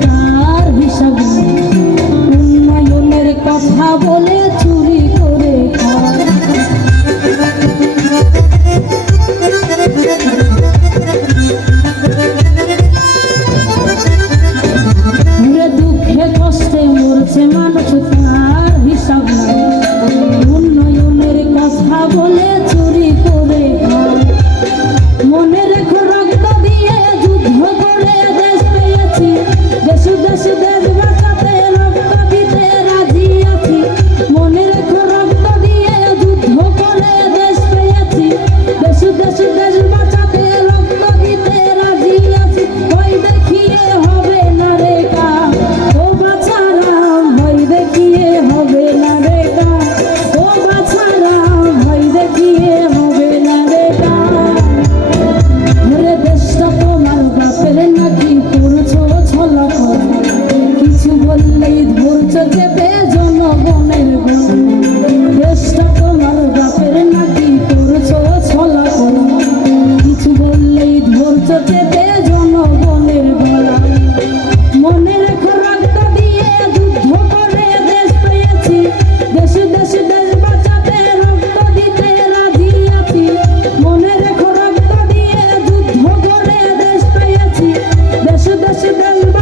তার হিসাব উন্নয়নের কথা বলে International